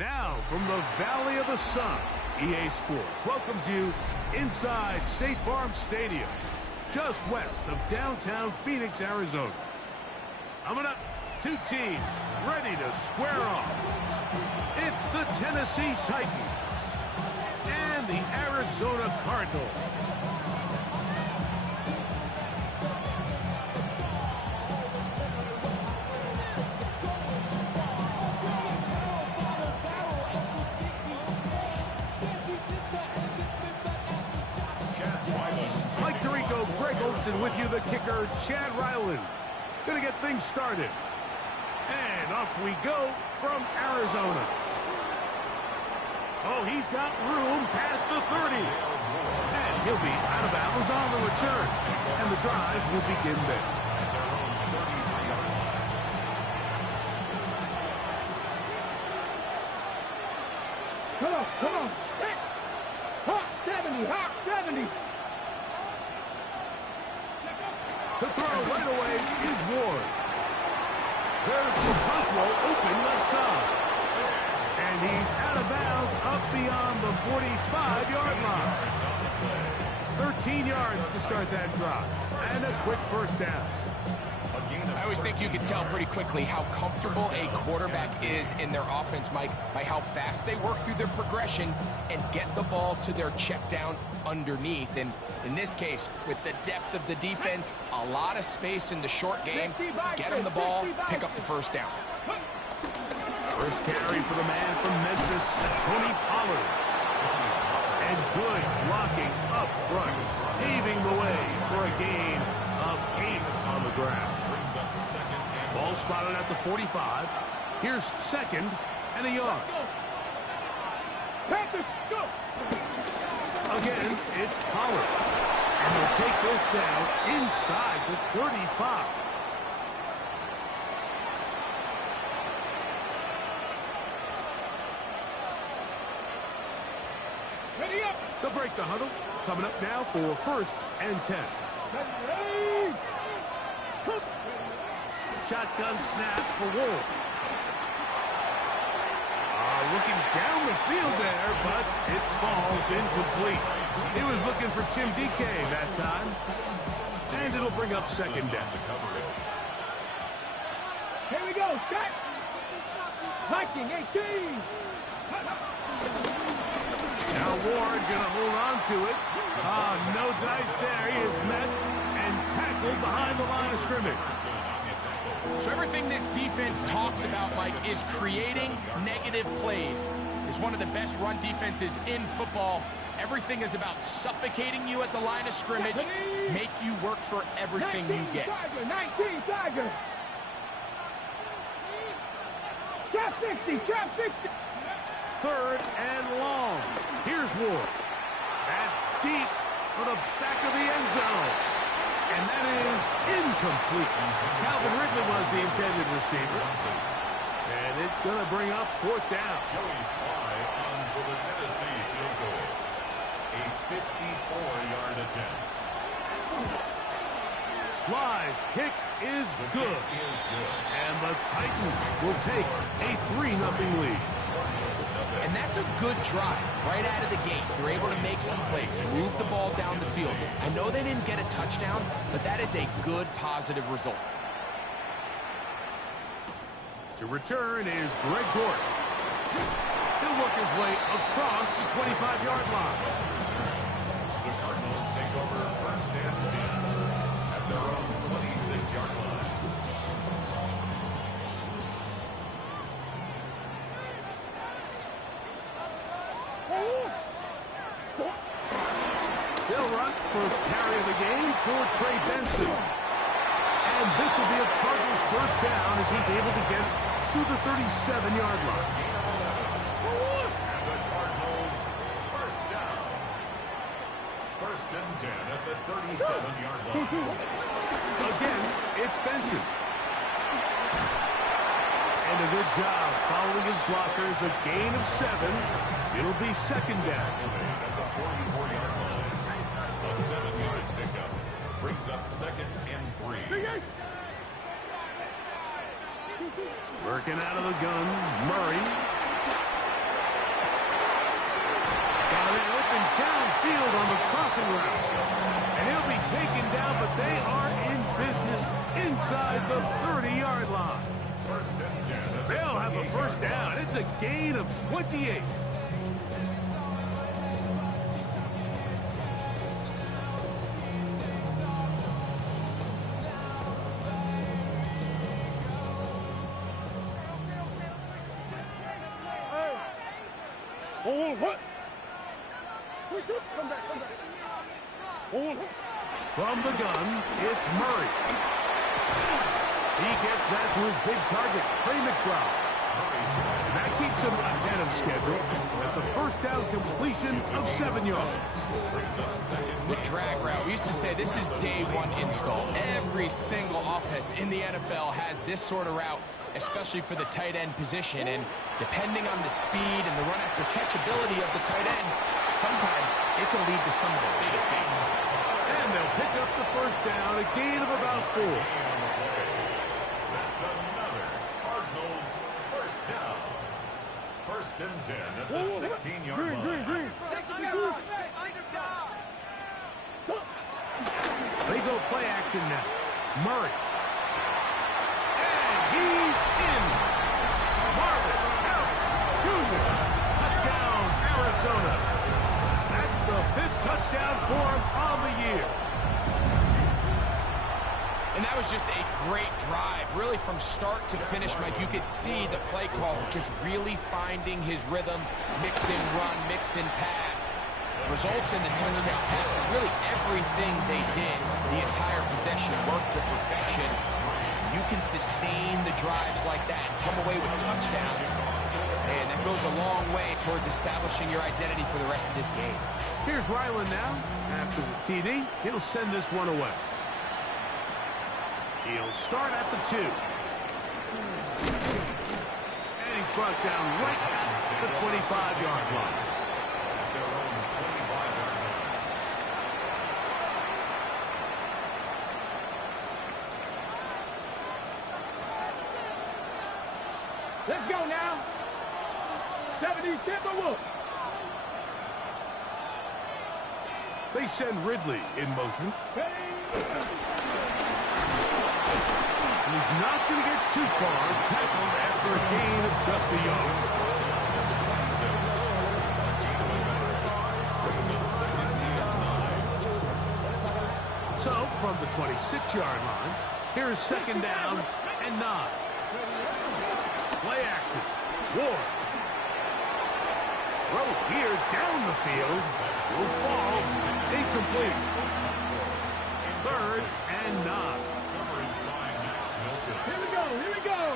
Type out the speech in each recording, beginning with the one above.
Now, from the Valley of the Sun, EA Sports welcomes you inside State Farm Stadium, just west of downtown Phoenix, Arizona. Coming up, two teams ready to square off. It's the Tennessee Titans and the Arizona Cardinals. With you, the kicker, Chad Ryland. Gonna get things started. And off we go from Arizona. Oh, he's got room past the 30. And he'll be out of bounds on the return. And the drive will begin there. Come on. Hawk 70. To throw right away is Ward. There's Papakwo open left side. And he's out of bounds up beyond the 45-yard line. 13 yards to start that drive. And a quick first down. I always think you can tell pretty quickly how comfortable a quarterback is in their offense, Mike, by how fast they work through their progression and get the ball to their check down underneath. And in this case, with the depth of the defense, a lot of space in the short game, get them the ball, pick up the first down. First carry for the man from Memphis, Tony Pollard. And good blocking up front, paving the way for a gain of 8 on the ground. Ball spotted at the 45. Here's second and a yard. Again, it's Pollard. And they'll take this down inside the 35. They'll break the huddle. Coming up now for first and 10. Shotgun snap for Wolf. Looking down the field there, but it falls incomplete. He was looking for Tim DK that time. And it'll bring up second down. Here we go, set. Viking 18. Now Ward gonna hold on to it. No dice there. He is met and tackled behind the line of scrimmage. So everything this defense talks about, Mike, is creating negative plays. It's one of the best run defenses in football. Everything is about suffocating you at the line of scrimmage, make you work for everything you get. 19, Tiger. Trap 60. Third and long. Here's Ward. That's deep for the back of the end zone. And that is incomplete. Calvin Ridley was the intended receiver. And it's going to bring up fourth down. Joey Sly on for the Tennessee field goal. A 54-yard attempt. Sly's kick is good. And the Titans will take a 3-0 lead. And that's a good drive right out of the gate. You're able to make some plays, move the ball down the field. I know they didn't get a touchdown, but that is a good, positive result. To return is Greg Gordon. He'll work his way across the 25-yard line. The Cardinals take over first and 10 at their own 26-yard line. They'll run first carry of the game for Trey Benson. And this will be a Cardinals first down as he's able to get to the 37-yard line. And the Cardinals first down. First and 10 at the 37-yard line. Again, it's Benson. And a good job following his blockers, a gain of 7. It'll be second down. At the 44-yard line, a 7-yard pickup brings up second and 3. Working out of the gun, Murray. It's a gain of 28. Oh, what? Come back. Oh, From the gun, it's Murray. He gets that to his big target, Trey McBride. And that keeps him ahead of schedule. That's a first down completion of 7 yards. The drag route. We used to say this is day one install. Every single offense in the NFL has this sort of route, especially for the tight end position. And depending on the speed and the run after catch ability of the tight end, sometimes it can lead to some of the biggest gains. And they'll pick up the first down, a gain of about 4. That's another Cardinals first down. First and 10 at the 16-yard line. They go play action now. Murray. And he's in. Marvin Harrison Jr. Touchdown, Arizona. That's the 5th touchdown for him on the year. And that was just a great drive. Really, from start to finish, Mike, you could see the play call just really finding his rhythm, mix and run, mix and pass. Results in the touchdown pass, but really everything they did, the entire possession worked to perfection. You can sustain the drives like that and come away with touchdowns, and that goes a long way towards establishing your identity for the rest of this game. Here's Ryland now. After the TD, he'll send this one away. He'll start at the 2. And he's brought down right at the 25-yard line. let's go now. 70 Timberwolves. They send Ridley in motion. He's not going to get too far. Tackled after a gain of just a yard. So, from the 26-yard line, here's second down and 9. Play action. Ward. Throw here down the field. Will fall. Incomplete. 3rd and 9. Here we go.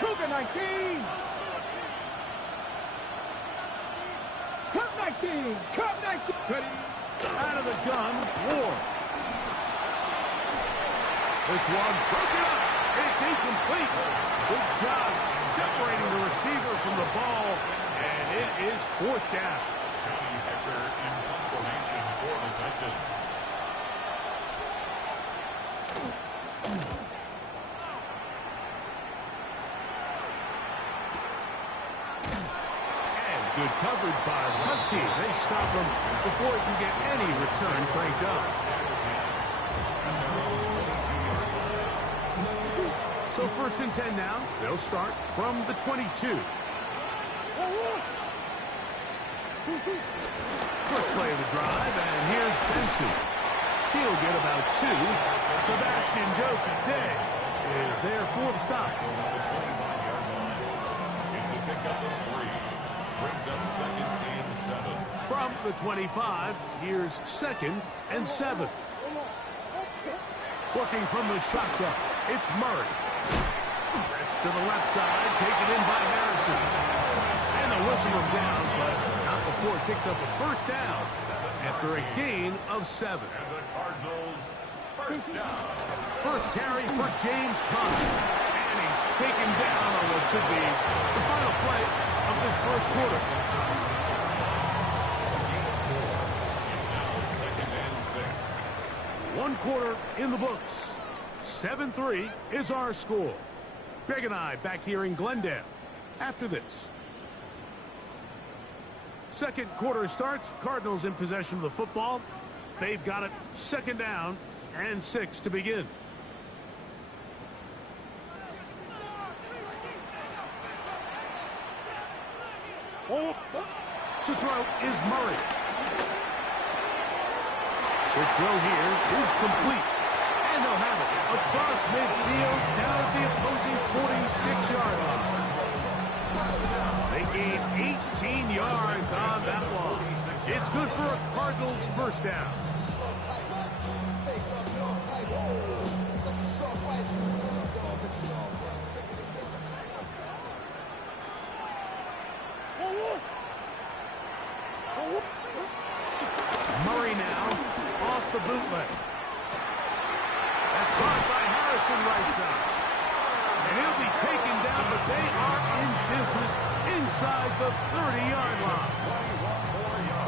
Cougar 19. Cup 19. Out of the gun, Ward. This one broken up. It's incomplete. Good job separating the receiver from the ball, and it is 4th down. Johnny Hecker in formation for the Titans. Good coverage by one team. They stop him before he can get any return cranked up. So 1st and 10 now. They'll start from the 22. First play of the drive, and here's Benson. He'll get about 2. Sebastian Joseph Day is there for the stop. It's a pickup of 3. Brings up 2nd and 7. From the 25, here's 2nd and 7. Working from the shotgun, it's Murray. That's to the left side, taken in by Harrison. And they'll whistle him down, but not before it picks up a first down after a gain of 7. And the Cardinals first down. First carry for James Conner. And he's taken down on what should be the final play of this first quarter. It's now 2nd and 6. 1 quarter in the books. 7-3 is our score. Greg and I back here in Glendale after this. Second quarter starts. Cardinals in possession of the football. They've got it 2nd down and 6 to begin. To throw is Murray. The throw here is complete. And they'll have it across midfield down at the opposing 46-yard line. They gain 18 yards on that one. It's good for a Cardinals first down. Murray now off the bootleg. That's caught by Harrison right side. And he'll be taken down, but they are in business inside the 30-yard line.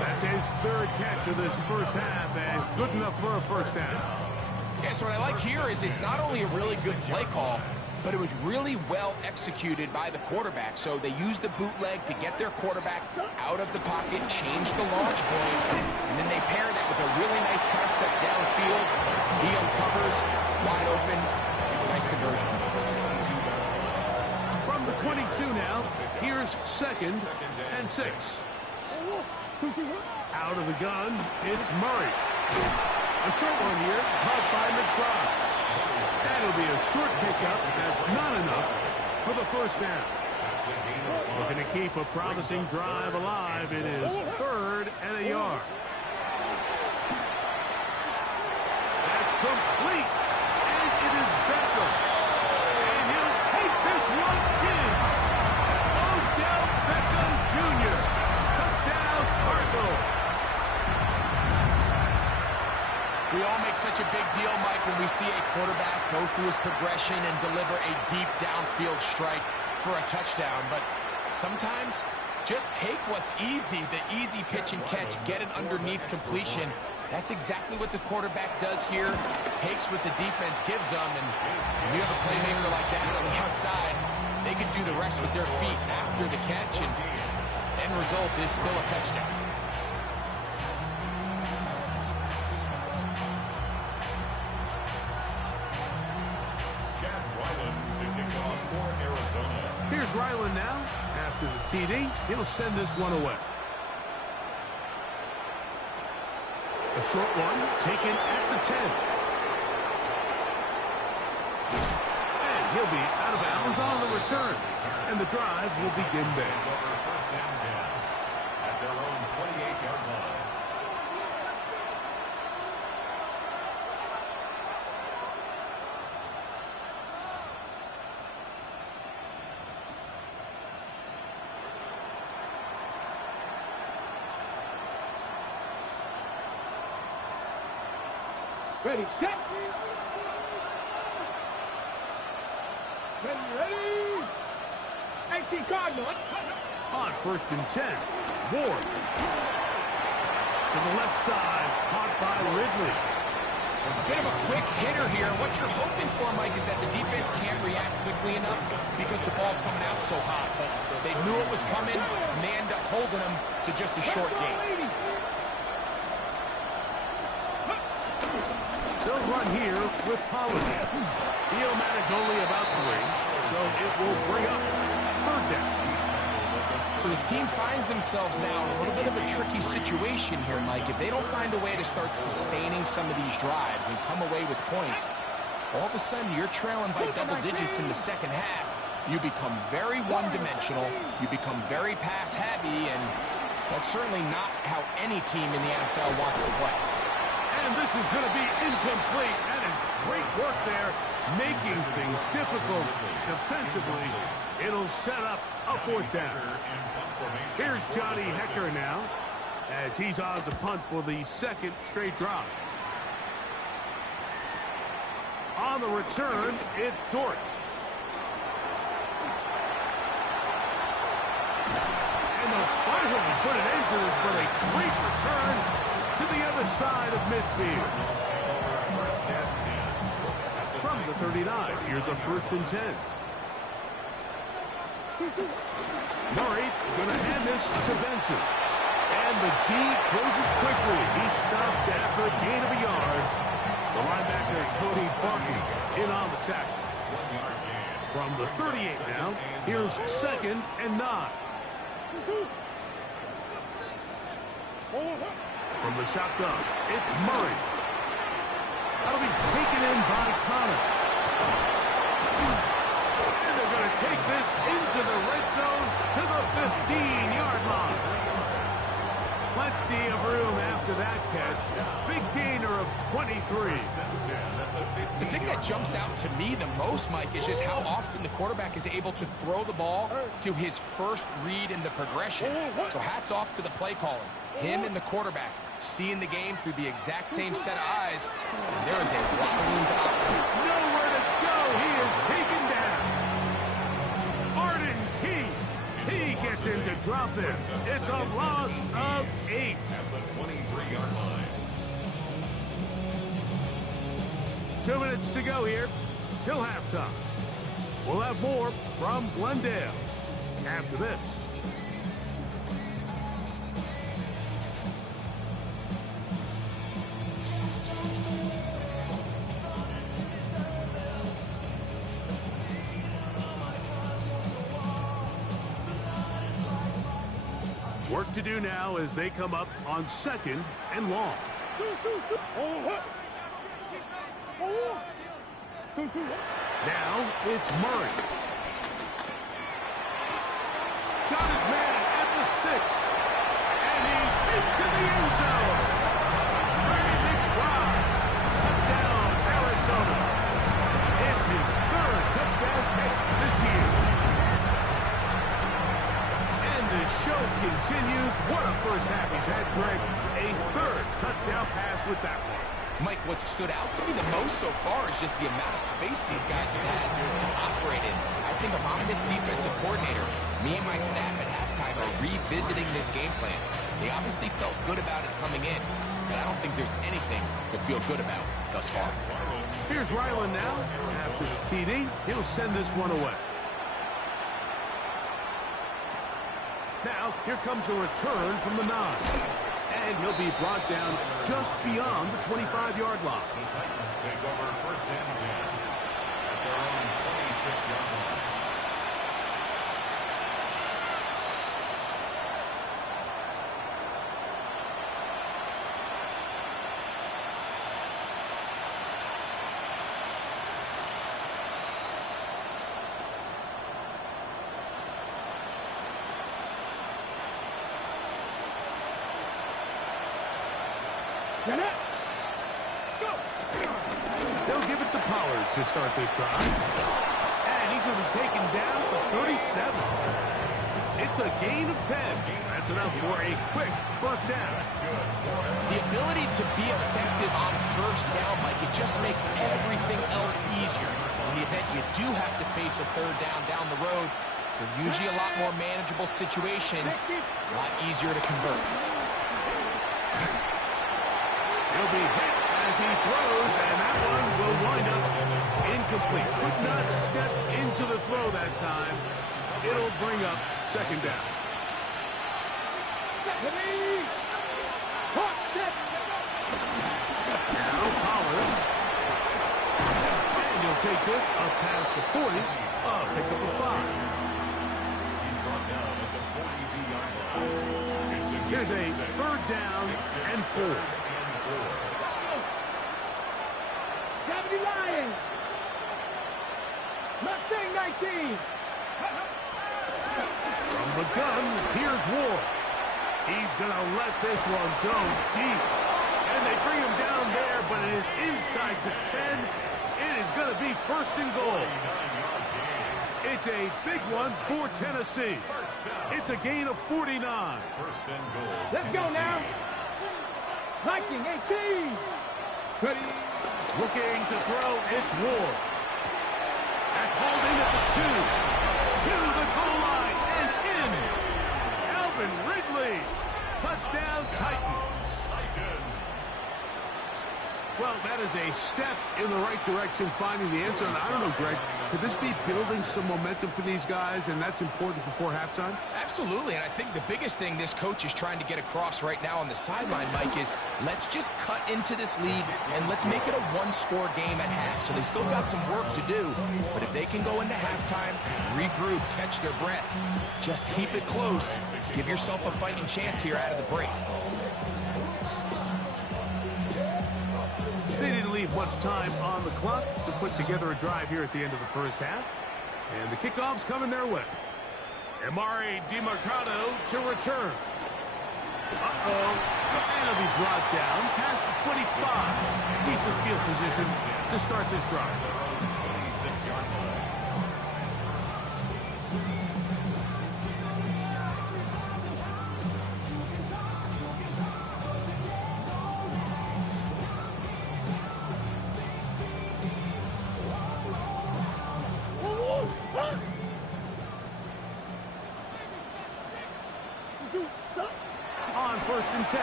That's his third catch of this first half, and good enough for a first down. Yeah, so what I like here is it's not only a really good play call, but it was really well executed by the quarterback. So they used the bootleg to get their quarterback out of the pocket, change the launch point, and then they pair that with a really nice concept downfield. He uncovers, wide open, nice conversion. From the 22 now, here's 2nd and 6. Out of the gun, it's Murray. A short one here, caught by McBride. That'll be a short pickup. That's not enough for the first down. Looking to keep a promising drive alive. It is 3rd and a yard. That's complete. And it is Beckham. And he'll take this one in. Odell Beckham Jr. Touchdown, Cardinals. We all make such a big deal, Mike, when we see a quarterback go through his progression and deliver a deep downfield strike for a touchdown. But sometimes just take what's easy, the easy pitch and catch, get an underneath completion. That's exactly what the quarterback does here. Takes what the defense gives them, and when you have a playmaker like that on the outside, they can do the rest with their feet after the catch, and end result is still a touchdown. Here's Ryland now. After the TD, he'll send this one away. A short one taken at the 10. And he'll be out of bounds on the return. And the drive will begin there. First down 10 at their own 28-yard line. Ready, set. Ready. 18 Cardinals. On 1st and 10, Ward. To the left side, caught by Ridley. A bit of a quick hitter here. What you're hoping for, Mike, is that the defense can't react quickly enough because the ball's coming out so hot. But they knew it was coming, and they end up holding them to just a short gain. They'll run here with Pollard. Iomatic only about 3, so it will bring up 3rd down. So this team finds themselves now in a little bit of a tricky situation here, Mike. If they don't find a way to start sustaining some of these drives and come away with points, all of a sudden you're trailing by double digits in the second half. You become very one-dimensional. You become very pass-heavy, and that's certainly not how any team in the NFL wants to play. And this is going to be incomplete. That is great work there, making things difficult defensively. It'll set up a 4th down. Here's Johnny Hecker now, as he's on to punt for the 2nd straight drive. On the return, it's Dortch. And they'll finally put an end to this, but a great return to the other side of midfield. From the 39, here's a 1st and 10. Murray going to hand this to Benson. And the D closes quickly. He's stopped after a gain of a yard. The linebacker, Cody Barkey, in on the tackle. From the 38 now, here's 2nd and 9. From the shotgun, it's Murray. That'll be taken in by Connor. And they're going to take this into the red zone to the 15-yard line. Plenty of room after that catch. Big gainer of 23. The thing that jumps out to me the most, Mike, is just how often the quarterback is able to throw the ball to his first read in the progression. So hats off to the play caller. Him and the quarterback seeing the game through the exact same set of eyes. And there is a lot of room to operate. Nowhere to go. He is taken down. Arden Key. He gets into drop in. It's a loss of 8. At the 23-yard line. 2 minutes to go here till halftime. We'll have more from Glendale after this. Work to do now as they come up on 2nd and long. Now it's Murray. Got his man at the 6. And he's into the end zone. Brady McBride. Touchdown, Arizona. It's his 3rd touchdown catch this year. And the show continues. What a first half he's had, Greg. A 3rd touchdown pass with that one. Mike, what stood out to me the most so far is just the amount of space these guys have had to operate in. I think if I'm this defensive coordinator, me and my staff at halftime are revisiting this game plan. They obviously felt good about it coming in, but I don't think there's anything to feel good about thus far. Here's Ryland now. After the TD, he'll send this one away. Now, here comes a return from the 9. And he'll be brought down just beyond the 25-yard line. The Titans take over 1st and 10 at their own 26-yard line. They'll give it to Pollard to start this drive. And he's going to be taken down at the 37. It's a gain of 10. That's enough for a quick first down. The ability to be effective on first down, Mike, it just makes everything else easier. In the event you do have to face a 3rd down the road, they're usually a lot more manageable situations, a lot easier to convert. He'll be hit as he throws, and that one will wind up incomplete. Could not step into the throw that time. It'll bring up 2nd down. Now Pollard. And he'll take this up past the 40. Pick up a 5. He's brought down at the 42-yard line. Here's a 3rd down and 4. 70 Lions. Mustang 19. From the gun, here's Ward. He's going to let this one go deep. And they bring him down there, but it is inside the 10. It is going to be 1st and goal. It's a big one for Tennessee. It's a gain of 49. 1st and goal. Let's go now. Viking 18. Ready. Looking to throw, it's Ward. And hauled in at the 2. To the goal line and in. Alvin Ridley. Touchdown, Titans. Well, that is a step in the right direction, finding the end zone. I don't know, Greg, could this be building some momentum for these guys, and that's important before halftime? Absolutely, and I think the biggest thing this coach is trying to get across right now on the sideline, Mike, is let's just cut into this lead and let's make it a one-score game at half. So they still got some work to do, but if they can go into halftime, regroup, catch their breath, just keep it close, give yourself a fighting chance here out of the break. much time on the clock to put together a drive here at the end of the first half. And the kickoff's coming their way. Amari DiMercado to return. And it'll be brought down past the 25. Decent field position to start this drive. 26-yard line. On 1st and 10,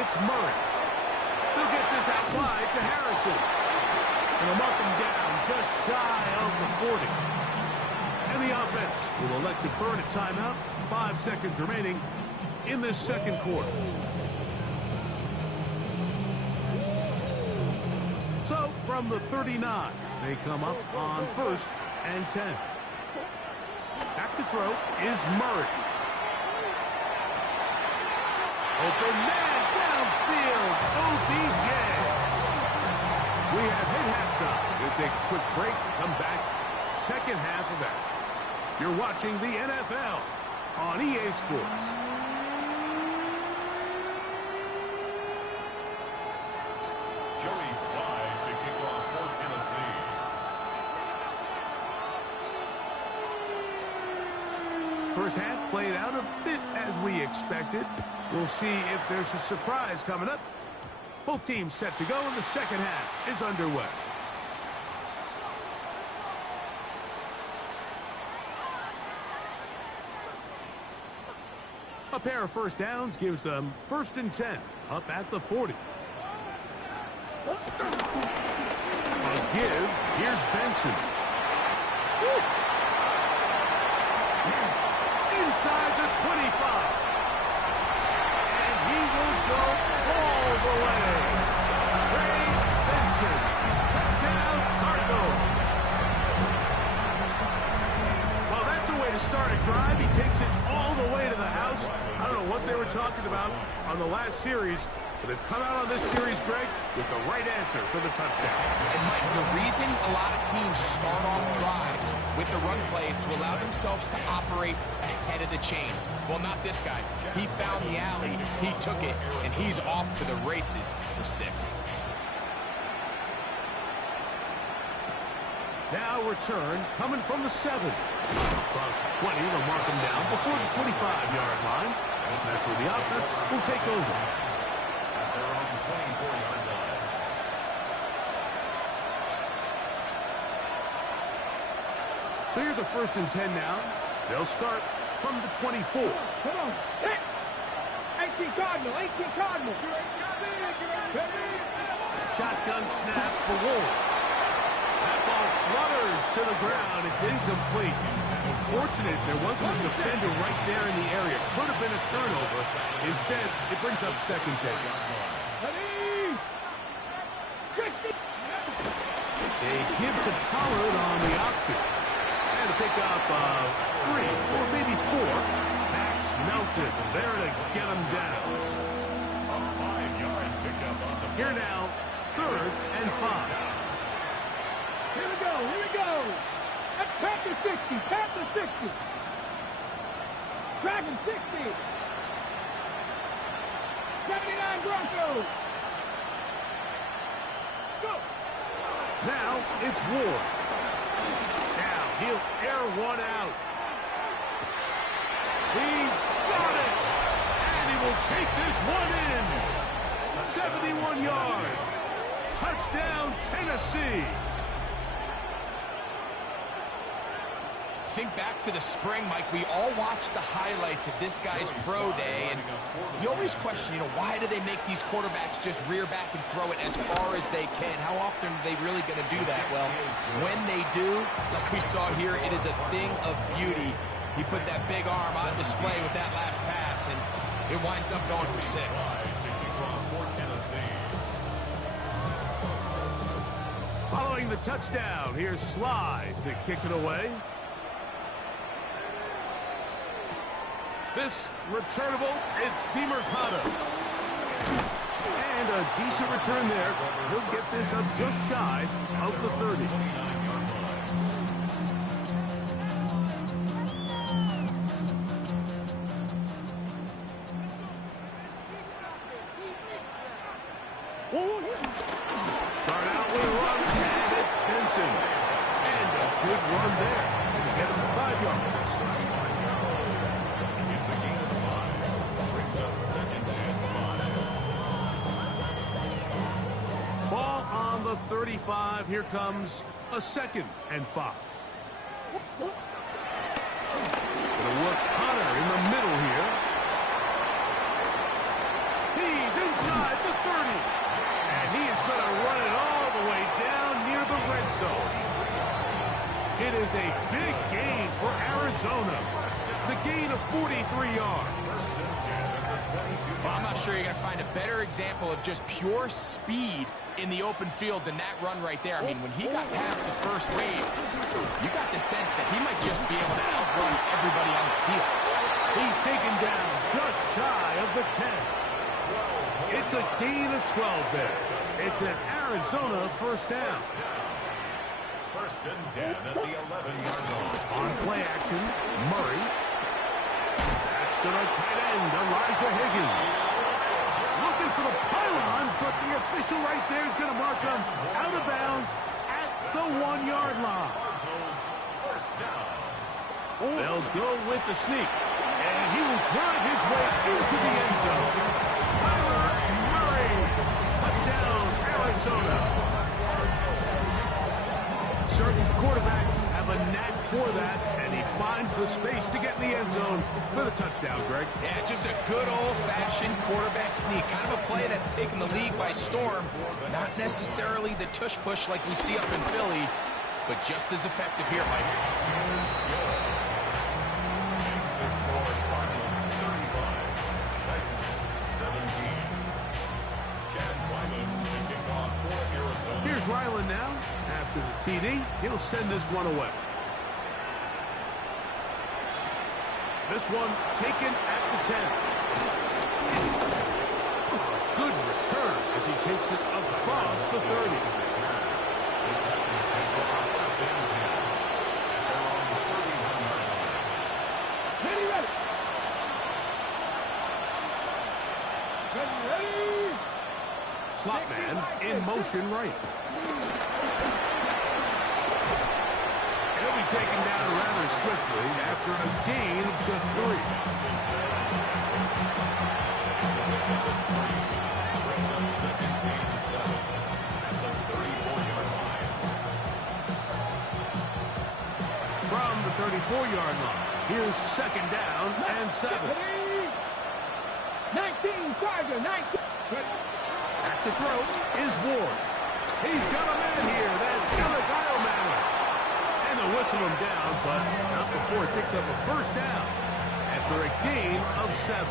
it's Murray. They'll get this out wide to Harrison. And they'll mark him down just shy of the 40. And the offense will elect to burn a timeout. 5 seconds remaining in this second quarter. So, from the 39, they come up on 1st and 10. Back to throw is Murray. Open man downfield, OBJ. We have hit halftime. We'll take a quick break, come back, second half of action. You're watching the NFL on EA Sports. Joey Slye to kick off for Tennessee. First half played out a bit as we expected. We'll see if there's a surprise coming up. Both teams set to go, and the second half is underway. A pair of first downs gives them 1st and 10 up at the 40. A give. Here's Benson. Inside the 25. And he will go all the way. Trey Benson. Touchdown, Cardinals. Well, that's a way to start a drive. He takes it all the way to the house. I don't know what they were talking about on the last series, but they've come out on this series, Greg, with the right answer for the touchdown. And Mike, the reason a lot of teams start off drives with the run plays to allow themselves to operate ahead of the chains. Well, not this guy. He found the alley, he took it, and he's off to the races for 6. Now return coming from the 7. Across the 20, they'll mark him down before the 25-yard line. That's where the offense will take over. At their own 24-yard line. So here's a 1st and 10 now. They'll start from the 24. Come on. Hit. 18 Cardinal. 18 Cardinal. Shotgun snap for Wolf. That ball flutters to the ground. It's incomplete. Unfortunate there wasn't a defender right there in the area. Could have been a turnover. Instead, it brings up second down. They give to Pollard on the option. And to pick up 3 or maybe 4. Max Melton there to get him down. A 5-yard pickup on the Here now, 3rd and 5. Here we go. Here we go. That's Panther 60. Panther 60. Dragon 60. 79 Broncos. Let's go. Now it's Ward. Now he'll air one out. He's got it. And he will take this one in. 71 yards. Touchdown, Tennessee. Think back to the spring, Mike. We all watched the highlights of this guy's pro day, and you always question, why do they make these quarterbacks just rear back and throw it as far as they can? How often are they really going to do that? Well, when they do, like we saw here, it is a thing of beauty. He put that big arm on display with that last pass, and it winds up going for 6. Following the touchdown, here's Slye to kick it away. This returnable, it's DiMercado. And a a decent return there. He'll get this up just shy of the 30. Start out with a run, and it's Benson. And a good run there. Get him 5 yards. It's a gain of 5. Brings up second and 5. Ball on the 35. Here comes a 2nd and 5. Gonna look Hunter in the middle here. He's inside the 30. And he is going to run it all the way down near the red zone. It is a big gain for Arizona. It's a gain of 43 yards. Well, I'm not sure you're going to find a better example of just pure speed in the open field than that run right there. I mean, when he got past the first wave, you got the sense that he might just be able to outrun everybody on the field. He's taken down just shy of the 10. It's a gain of 12 there. It's an Arizona first down. First and 10 at the 11-yard line. On play action, Murray. That's to the tight end, Elijah Higgins. Looking for the pylon, but the official right there is going to mark him out of bounds at the 1-yard line. First down. They'll go with the sneak, and he will drive his way into the end zone. Murray, touchdown, Arizona. Certain quarterbacks have a knack for that, and he finds the space to get in the end zone for the touchdown, Greg. Yeah, just a good old-fashioned quarterback sneak. Kind of a play that's taken the league by storm. Not necessarily the tush-push like we see up in Philly, but just as effective here, Mike. Here's Ryland now. After the TD, he'll send this one away. This one taken at the 10. Good return as he takes it across the 30. Ready. Slot man in motion right. He'll be taken down rather swiftly after a gain of just 3. Brings up second and 7 at the 34-yard line. From the 34-yard line, here's 2nd down and 7. 19, Tiger, 19. Back to throw is Ward. He's got a man here. That's Kyle Manning. And they'll whistle him down, but not before he picks up a first down after a gain of 7.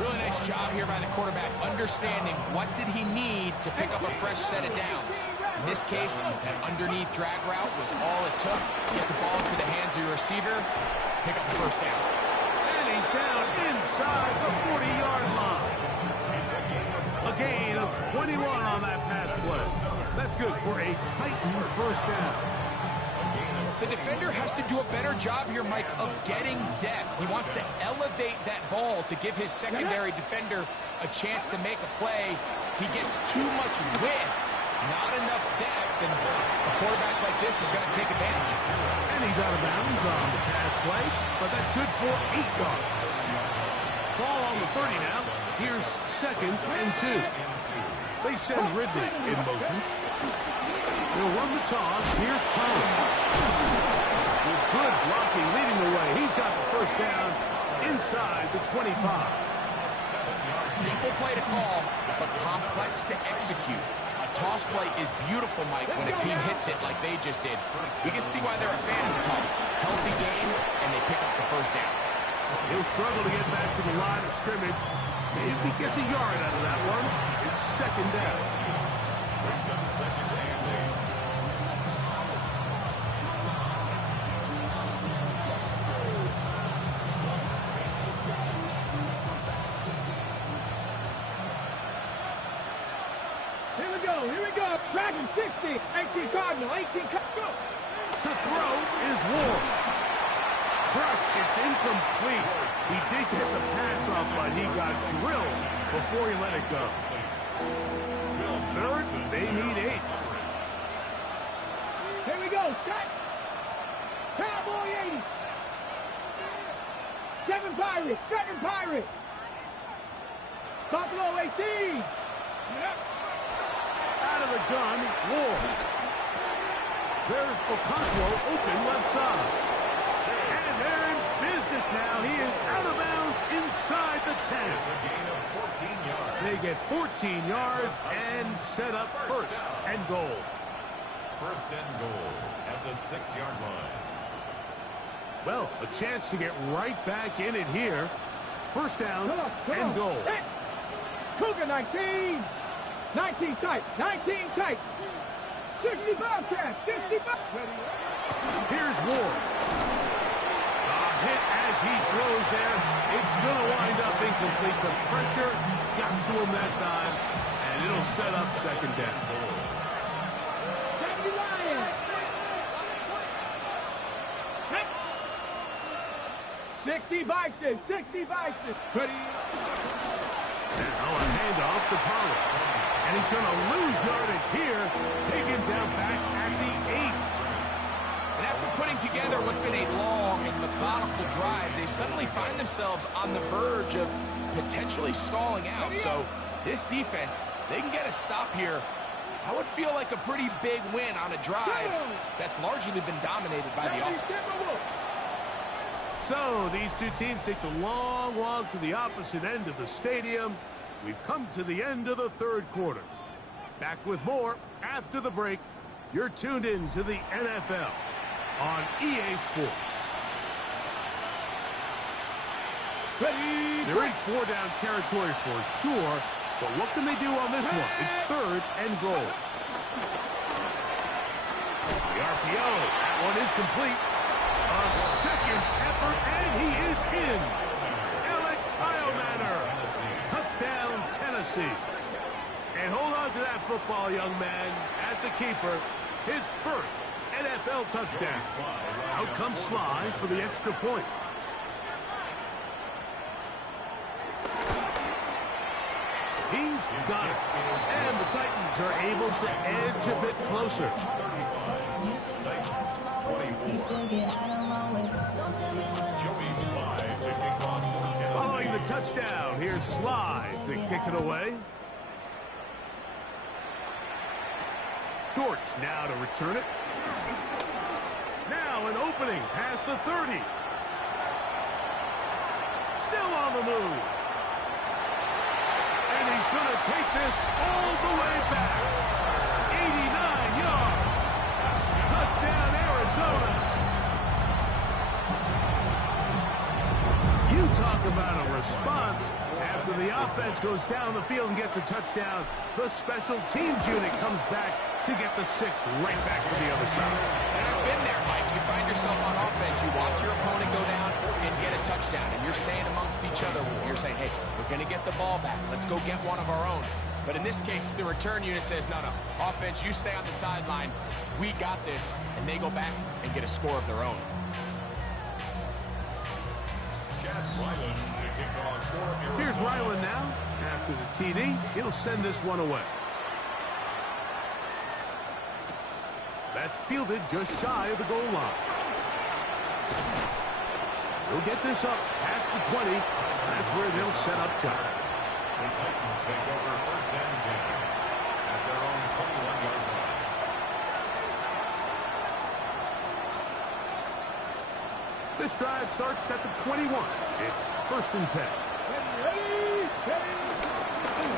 Really nice job here by the quarterback, understanding what did he need to pick up a fresh set of downs. In this case, that underneath drag route was all it took. Get the ball to the hands of your receiver, pick up the first down. And he's down inside the 40-yard line. A gain of 21 on that pass play. That's good for a Titan first down. The defender has to do a better job here, Mike, of getting depth. He wants to elevate that ball to give his secondary defender a chance to make a play. He gets too much width, not enough depth, and a quarterback like this is going to take advantage. And he's out of bounds on the pass play, but that's good for 8 yards. Ball on the 30 now. Here's 2nd and 2. They send Ridley in motion. He'll run the toss. Here's Pollard. With good blocking leading the way. He's got the first down inside the 25. Simple play to call, but complex to execute. A toss play is beautiful, Mike, when a team hits it like they just did. You can see why they're a fan of the toss. Healthy game, and they pick up the first down. He'll struggle to get back to the line of scrimmage. Maybe he gets a yard out of that one. It's 2nd down. Brings up second and 8. Here we go. Here we go. Dragon 60. 18 Cardinal. 18 Cardinal. To throw is Ward. Crushed. It's incomplete. He did get the pass up, but he got drilled before he let it go. Third, they need 8. Here we go. Set. Cowboy 80. 7 Pirates. 7 Pirates. Buffalo 18. Out of the gun, Ward. There's Okonkwo open left side. And they're in business now. He is out of bounds inside the 10. It's a gain of 14 yards. They get 14 yards and set up first and goal. First and goal at the 6-yard line. Well, a chance to get right back in it here. First down and goal. Hit. Cougar 19. 19 tight. 19 tight. 65 tap. 65. Here's Ward. A hit as he throws there. It's going to wind up incomplete. The pressure got to him that time, and it'll set up second down. 70 Lions. 60 Bison. 60 Bison. Now a handoff to Pollard. And he's going to lose yardage here. Taken down back at the 8. And after putting together what's been a long and methodical drive, they suddenly find themselves on the verge of potentially stalling out. So this defense, they can get a stop here. I would feel like a pretty big win on a drive that's largely been dominated by the offense. So these two teams take the long walk to the opposite end of the stadium. We've come to the end of the third quarter. Back with more after the break. You're tuned in to the NFL on EA Sports. They're in 4-down territory for sure, but what can they do on this one? It's third and goal. The RPO, that one is complete. A second effort, and he is in. Alec Biomanor. Touchdown, Tennessee. And hold on to that football, young man. That's a keeper. His first NFL touchdown. Out comes Sly for the extra point. He's got it. And the Titans are able to edge a bit closer. Following the touchdown, here's Sly to kick it away. Dortch now to return it. Now an opening past the 30. Still on the move. And he's going to take this all the way back. 89 yards. Touchdown, Arizona. You talk about a response. After the offense goes down the field and gets a touchdown, the special teams unit comes back to get the 6 right back to the other side. And I've been there, Mike. You find yourself on offense, you watch your opponent go down and get a touchdown, and you're saying amongst each other, you're saying, hey, we're going to get the ball back. Let's go get one of our own. But in this case, the return unit says, no, offense, you stay on the sideline. We got this. And they go back and get a score of their own. Here's Ryland now. After the TD, he'll send this one away. That's fielded just shy of the goal line. He'll get this up past the 20. That's where they'll set up shop. The Titans take over first and 10 at their own 21-yard line. This drive starts at the 21. It's first and 10.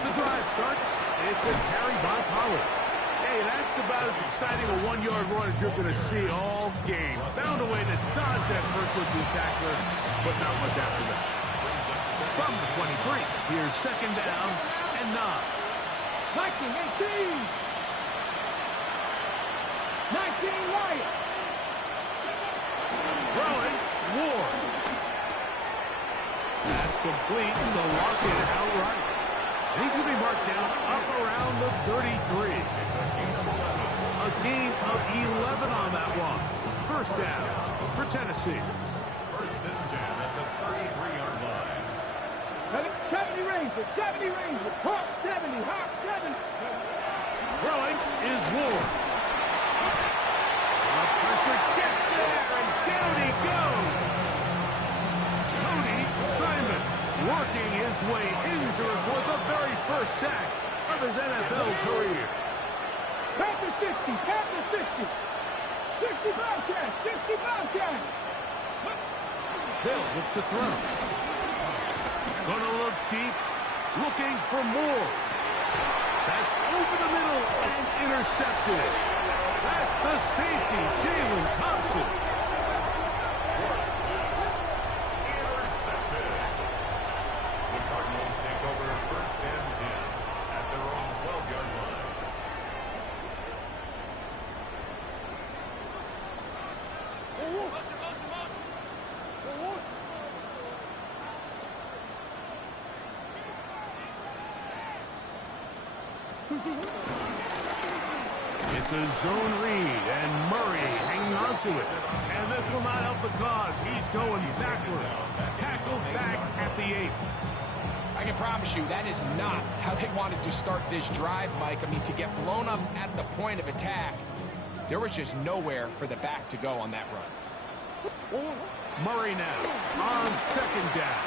The drive starts. It's a carry by Pollard. Hey, that's about as exciting a 1-yard run as you're going to see all game. Found a way to dodge that first would-be tackler, but not much after that. From the 23, here's second down and 9. 19, 18. 19 Lions. Throwing, Ward. That's complete to lock it outright. And he's going to be marked down upper around the 33. A gain of 11 on that one. First down for Tennessee. First and 10 at the 33-yard line. 70 Rangers, 70 Rangers, Hawk 70, Hawk 70. Throwing is Ward. The pressure gets there, and down he goes. Cody Simons working his way in to record the very first sack of his NFL career. Panthers 50, Panthers 50. 60 Bobcats, 60 Bobcats. They'll look to throw. Gonna look deep, looking for more. That's over the middle and intercepted. That's the safety, Jalen Thompson. Intercepted. The Cardinals take over first and 10 at their own 12-yard line. It's a zone read, and Murray hanging on to it. And this will not help the cause. He's going backward. Tackled back at the 8. I can promise you that is not how they wanted to start this drive, Mike. I mean, to get blown up at the point of attack, there was just nowhere for the back to go on that run. Murray now on second down.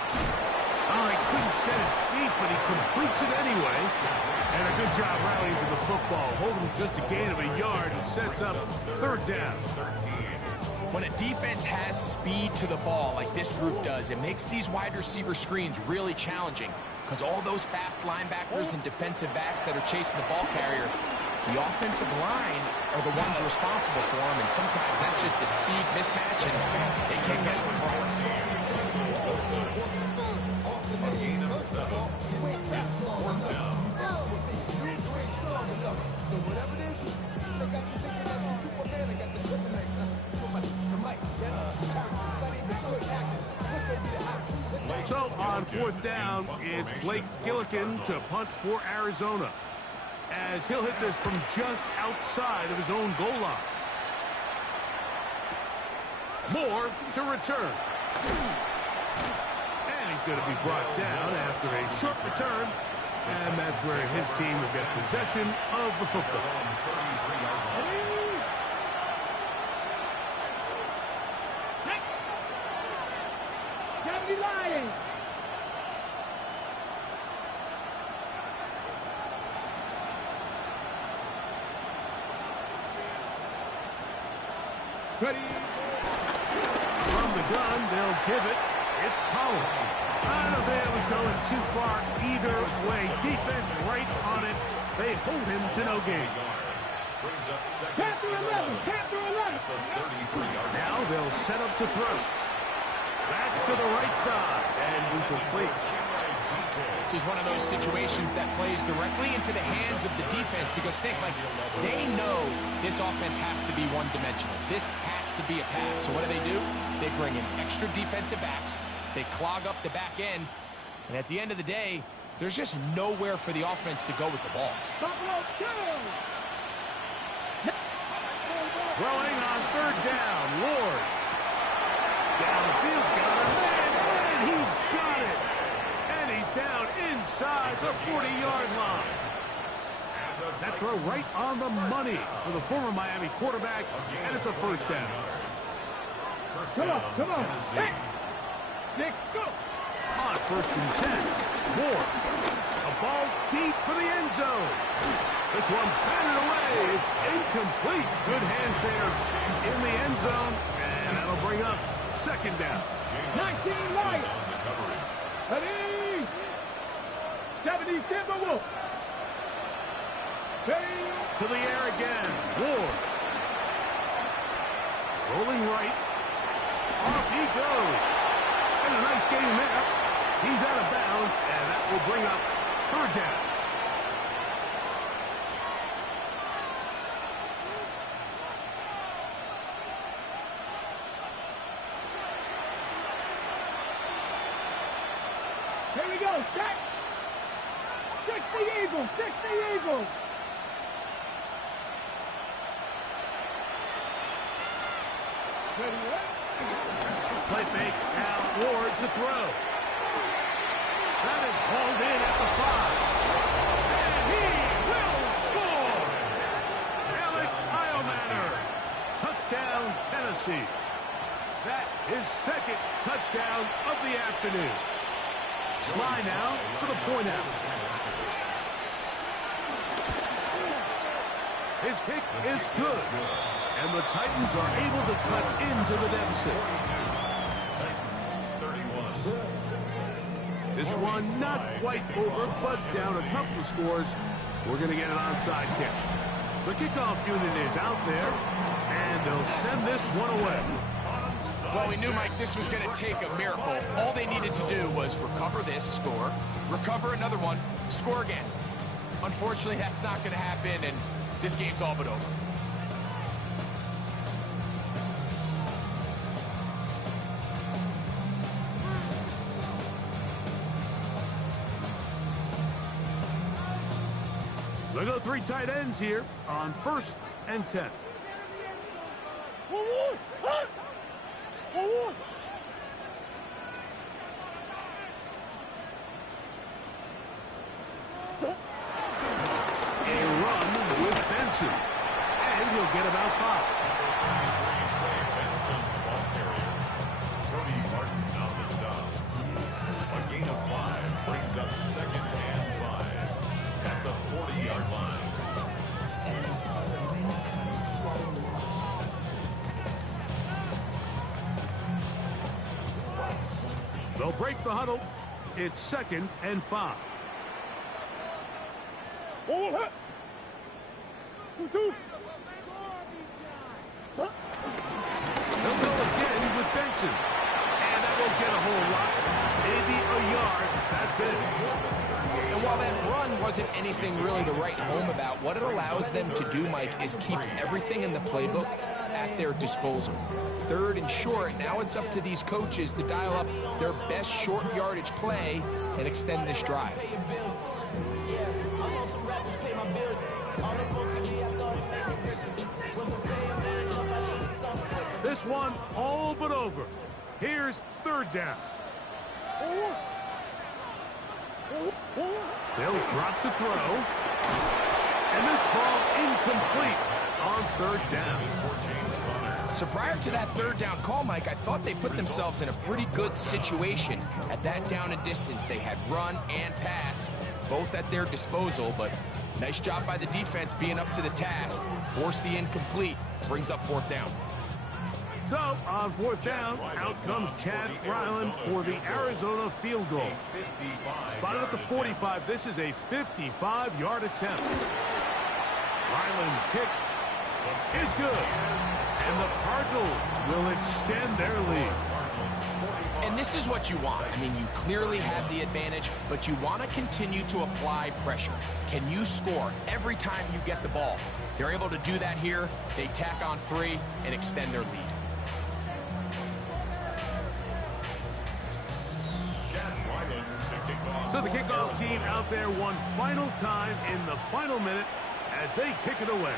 Oh, he couldn't set his feet, but he completes it anyway. And a good job rallying to the football. Holding just a gain of a yard and sets up third down. When a defense has speed to the ball like this group does, it makes these wide receiver screens really challenging because all those fast linebackers and defensive backs that are chasing the ball carrier, the offensive line are the ones responsible for them, and sometimes that's just a speed mismatch, and they can't get in front. A gain of 7. It's fourth down. So whatever it is, they got you thinking that you Superman, they got the kryptonite. The mic, study the good actors. What's gonna be the outcome? So on fourth down, it's Blake Gillikin to punt for Arizona, as he'll hit this from just outside of his own goal line. Moore to return. And he's going to be brought down after a short return. And that's where his team will get possession of the football. Johnny Lyons. Ready. From the gun, they'll give it. It's Pollard. I don't think it was going too far either way. Defense right on it. They hold him to no gain. Brings up second. Panther 11, Panther 11. The 33-yard line. Now they'll set up to throw. That's to the right side, and incomplete. This is one of those situations that plays directly into the hands of the defense because think, like, they know this offense has to be one-dimensional. This has to be a pass. So what do? They bring in extra defensive backs. They clog up the back end. And at the end of the day, there's just nowhere for the offense to go with the ball. Buffalo 2. Throwing on third down. Ward. Down the field. Got a man. And he's got it. And he's down inside the 40-yard line. That throw right on the money for the former Miami quarterback. And it's a first down. Come on, come on. Hey. 6, go. On first and 10. Ward. A ball deep for the end zone. This one batted away. It's incomplete. Good hands there in the end zone. And that'll bring up second down. 19 Lions. Ready. 70 Timberwolves. Ready. To the air again. Ward. Rolling right. Off he goes. And a nice game there. He's out of bounds, and that will bring up third down. Here we go. Set. 6 Eagles! 60 Eagles! Play fake, now Ward to throw. That is hauled in at the 5. And he will score! Alec Iomanner. Touchdown, Tennessee. That is second touchdown of the afternoon. Sly now for the point after. His kick is good. And the Titans are able to cut into the deficit. This one not quite over, but down a couple of scores. We're going to get an onside kick. The kickoff unit is out there, and they'll send this one away. Well, we knew, Mike, this was going to take a miracle. All they needed to do was recover this, score, recover another one, score again. Unfortunately, that's not going to happen, and this game's all but over. They go 3 tight ends here on 1st and 10. A run with Benson, and he'll get about 5. A gain of 5 brings up 2nd and 5 at the 40-yard line. They'll break the huddle. It's 2nd and 5. They'll go again with Benson. And that won't get a whole lot. Maybe a yard. That's it. And while that run wasn't anything really to write home about, what it allows them to do, Mike, is keep everything in the playbook at their disposal. 3rd and short, now it's up to these coaches to dial up their best short yardage play and extend this drive. This one all but over. Here's 3rd down. They'll drop to throw. And this ball incomplete on 3rd down. So prior to that 3rd down call, Mike, I thought they put themselves in a pretty good situation. At that down and distance, they had run and pass, both at their disposal, but nice job by the defense being up to the task. Force the incomplete, brings up 4th down. So, on 4th down, out comes Chad Ryland for the Arizona field goal. Spotted at the 45, this is a 55-yard attempt. Ryland's kick is good. And the Cardinals will extend their lead. And this is what you want. I mean, you clearly have the advantage, but you want to continue to apply pressure. Can you score every time you get the ball? They're able to do that here. They tack on 3 and extend their lead. So the kickoff team out there one final time in the final minute as they kick it away.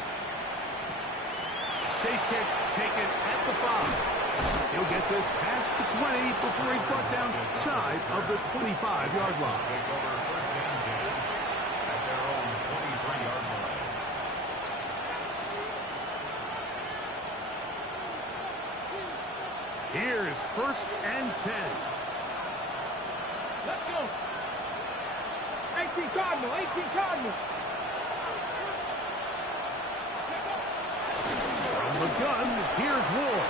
Safe kick taken at the 5. He'll get this past the 20 before he's brought down shy of the 25-yard line. Take over 1st and 10 at their own 23-yard line. Here's 1st and 10. Let's go. 18 Cardinal, 18 Cardinal. From the gun, here's Ward.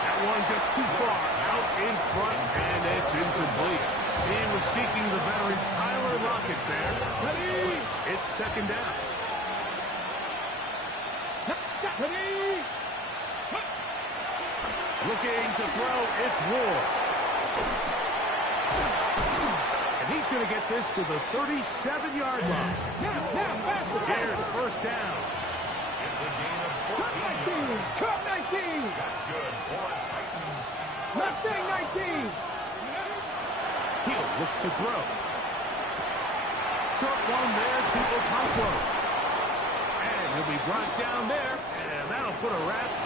That one just too far out in front, and it's incomplete. He was seeking the veteran Tyler Lockett there. Ready. It's 2nd down. Ready. Looking to throw, it's Ward. And he's going to get this to the 37-yard line. Now, Here's 1st down. It's a gain of 14 yards. Cut 19. That's good for Titans. Mustang 19. He'll look to throw. short one there to Okonkwo. And he'll be brought down there, and that'll put a wrap